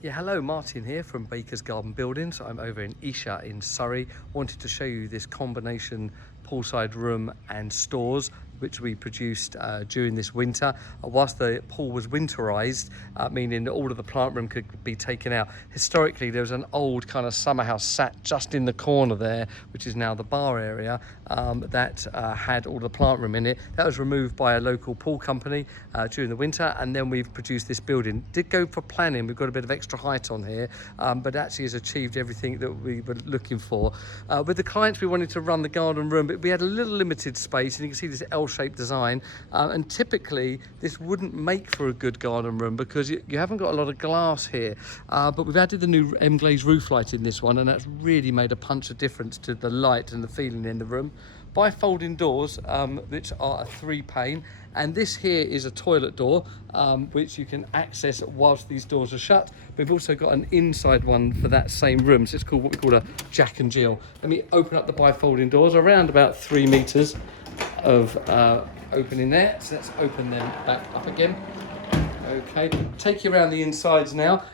Yeah, hello, Martin here from Baker's Garden Buildings. I'm over in Esher in Surrey. Wanted to show you this combination poolside room and stores which we produced during this winter. Whilst the pool was winterized, meaning that all of the plant room could be taken out. Historically, there was an old kind of summer house sat just in the corner there, which is now the bar area, that had all the plant room in it. That was removed by a local pool company during the winter, and then we've produced this building. Did go for planning, we've got a bit of extra height on here, but actually has achieved everything that we were looking for. With the clients, we wanted to run the garden room, but we had a little limited space, and you can see this L-shaped design, and typically this wouldn't make for a good garden room because you haven't got a lot of glass here, but we've added the new glaze roof light in this one, and that's really made a punch of difference to the light and the feeling in the room. Bifolding doors, which are a 3-pane, and this here is a toilet door, which you can access whilst these doors are shut. We've also got an inside one for that same room, so it's called what we call a Jack and Jill. Let me open up the bifolding doors, around about 3 meters of opening there, so let's open them back up again. Okay, take you around the insides now.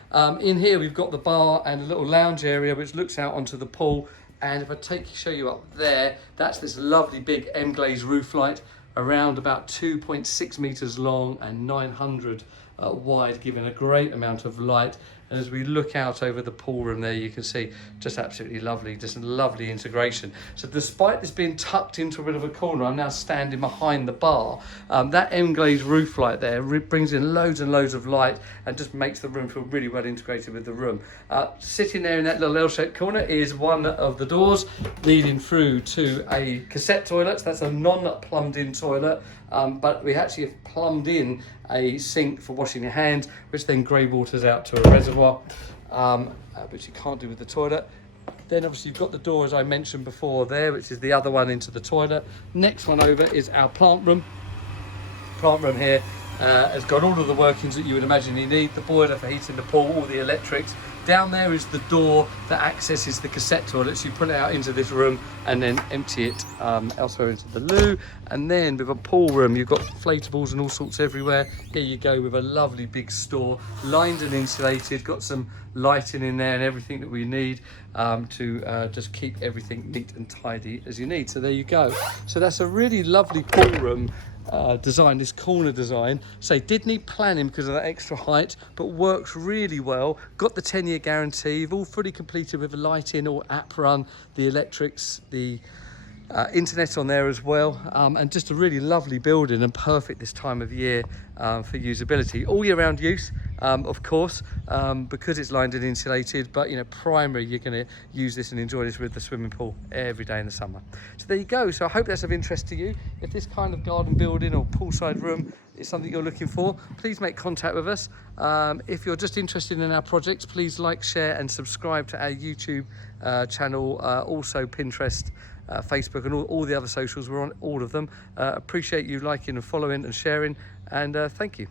In here we've got the bar and a little lounge area which looks out onto the pool. And if I show you up there, that's this lovely big glaze roof light, around about 2.6 meters long and 900 wide, giving a great amount of light. And as we look out over the pool room there, you can see just absolutely lovely, just a lovely integration. So despite this being tucked into a bit of a corner, I'm now standing behind the bar. That glaze roof light there brings in loads and loads of light and just makes the room feel really well integrated with the room. Sitting there in that little L-shaped corner is one of the doors leading through to a cassette toilet. So that's a non-plumbed in toilet, but we actually have plumbed in a sink for washing your hands, which then grey waters out to a reservoir, which you can't do with the toilet. Then obviously you've got the door, as I mentioned before there, which is the other one into the toilet. Next one over is our plant room. Plant room here has got all of the workings that you would imagine you need: the boiler for heating the pool, all the electrics. Down there is the door that accesses the cassette toilet, so you pull it out into this room and then empty it elsewhere into the loo. And then with a pool room, you've got inflatables and all sorts everywhere. Here you go with a lovely big store, lined and insulated, got some lighting in there and everything that we need to just keep everything neat and tidy as you need. So there you go. So that's a really lovely pool room design, this corner design. So did need planning because of that extra height, but works really well. Got the 10-year guarantee, all fully completed with the lighting, all app run, the electrics, the internet on there as well, and just a really lovely building and perfect this time of year for usability. All year round use, of course, because it's lined and insulated, but you know, primary, you're going to use this and enjoy this with the swimming pool every day in the summer. So there you go. So I hope that's of interest to you. If this kind of garden building or poolside room is something you're looking for, please make contact with us. If you're just interested in our projects, please like, share and subscribe to our YouTube channel, also Pinterest, Facebook and all the other socials. We're on all of them. Appreciate you liking and following and sharing, and thank you.